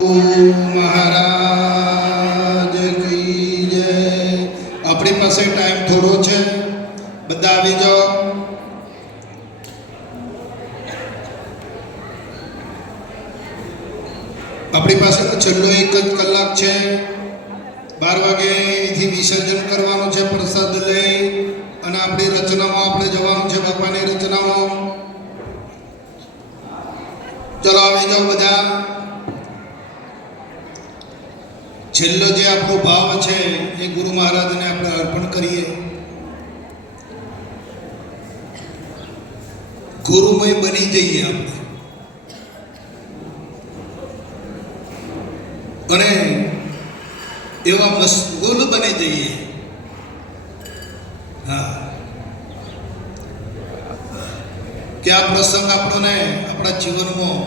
આપણી પાસે આપણી પાસે તો છેલ્લો એક જ કલાક છે. બાર વાગે અહીંથી વિસર્જન કરવાનું છે પ્રસાદ લઈ અને આપણી રચનામાં આપણે જવાનું છે બાપાની રચનામાં. ચલો આવી જાઓ બધા છેલ્લો જે આપણો ભાવ છે એ ગુરુ મહારાજને આપણે અર્પણ કરીએ. ગુરુમય બની જઈએ આપણે. અને એવા મશગુલ બની જઈએ. હા. કે આ પ્રસંગ આપણને આપણા જીવનમાં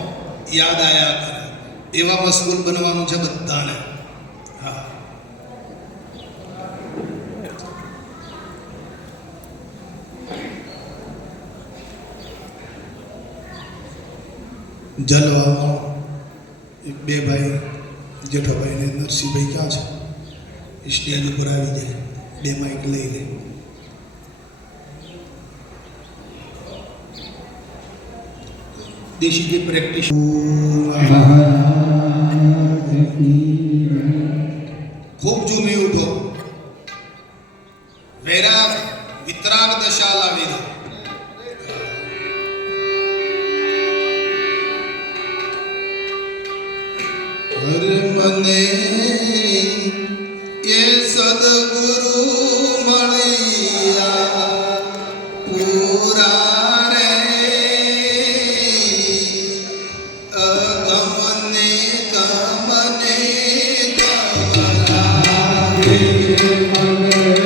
યાદ આવ્યા એવા મશગુલ બનવાનું છે બધાને. જલવામાં એક બે ભાઈ જેઠાભાઈ ને નરસિંહભાઈ ક્યાં છે સ્ટેજ ઉપર આવી જાય બે માઇક લઈ લે દેશી જે પ્રેક્ટિસ Amen.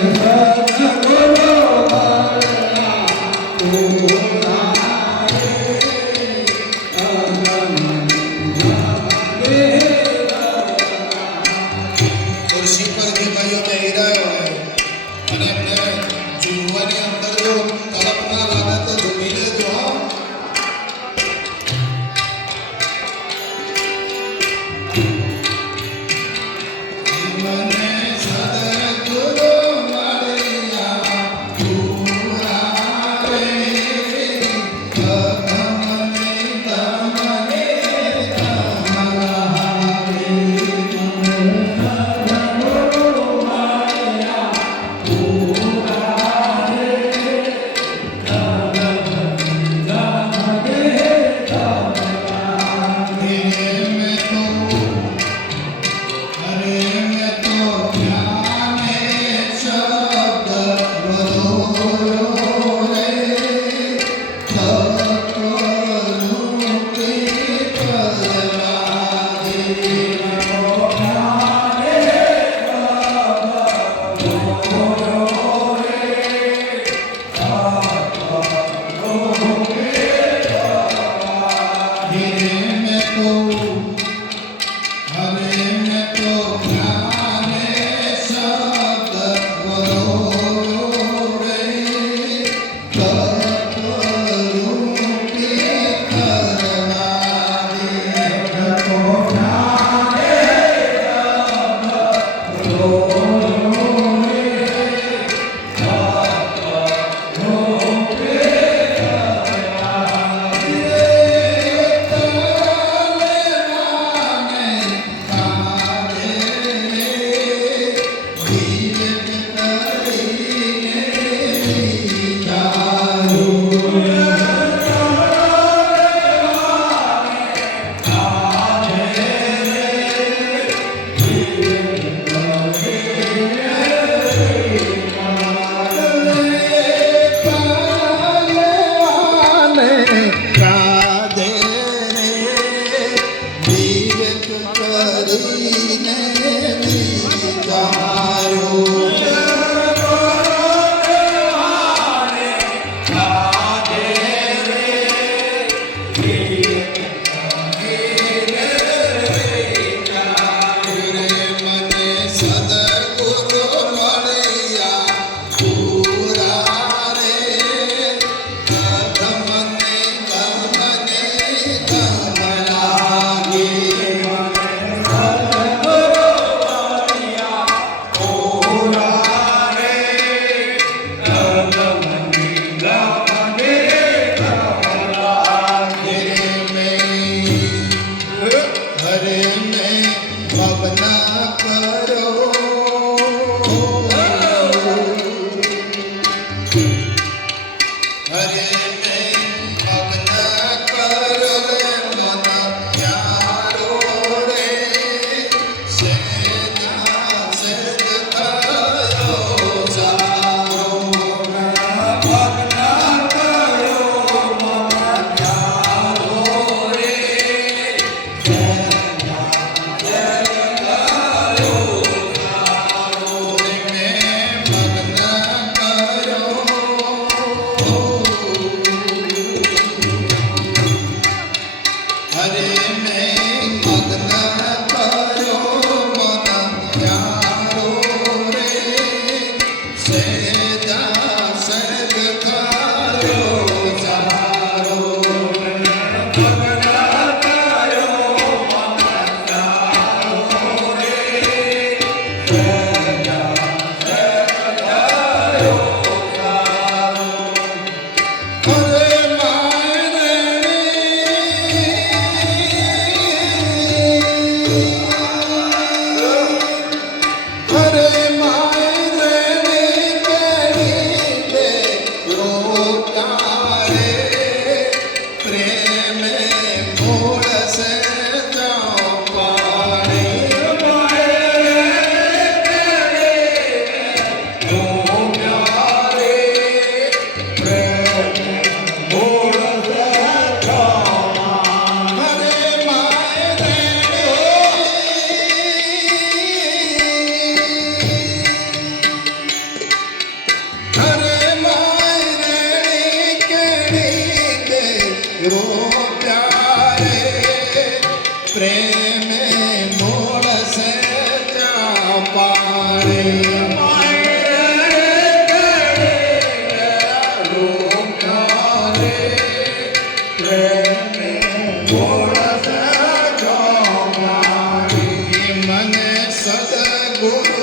Thank.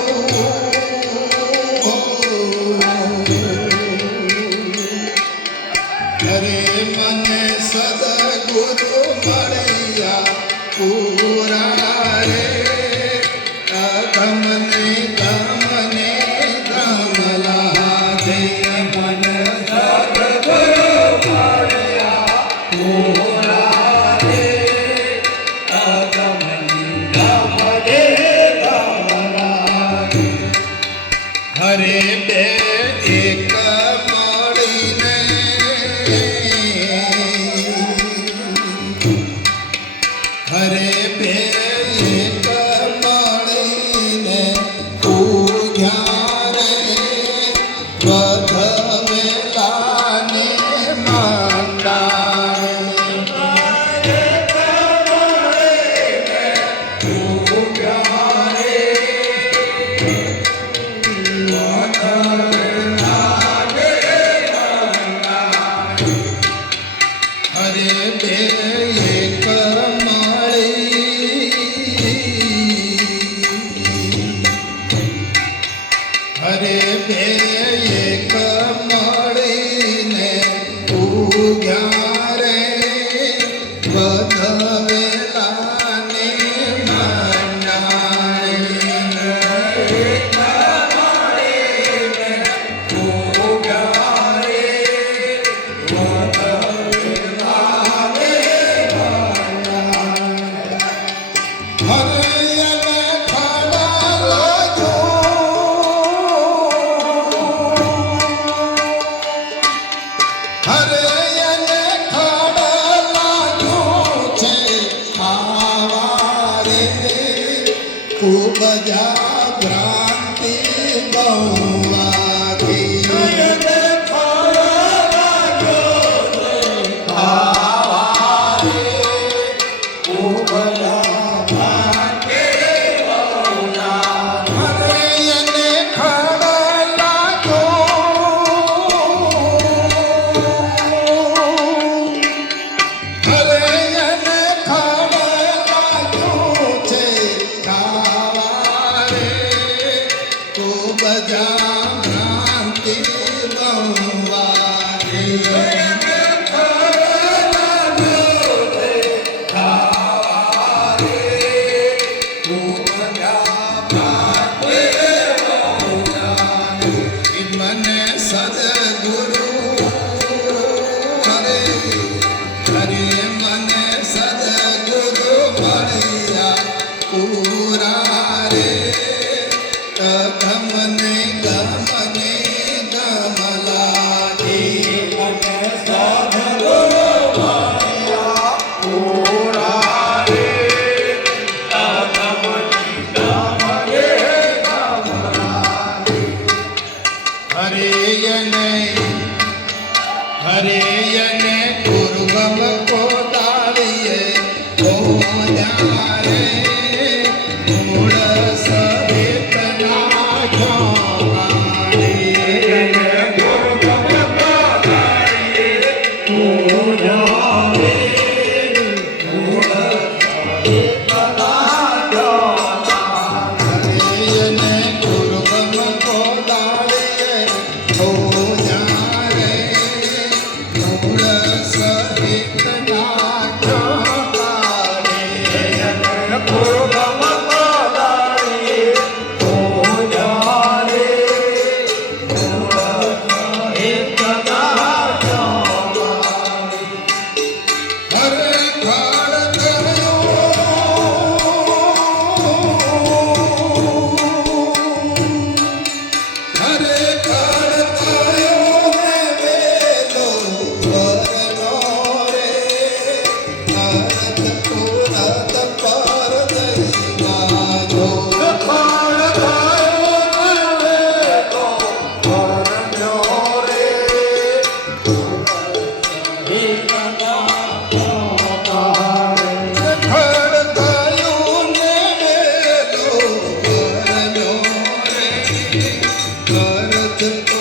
હરે બે એક Yeah. Captain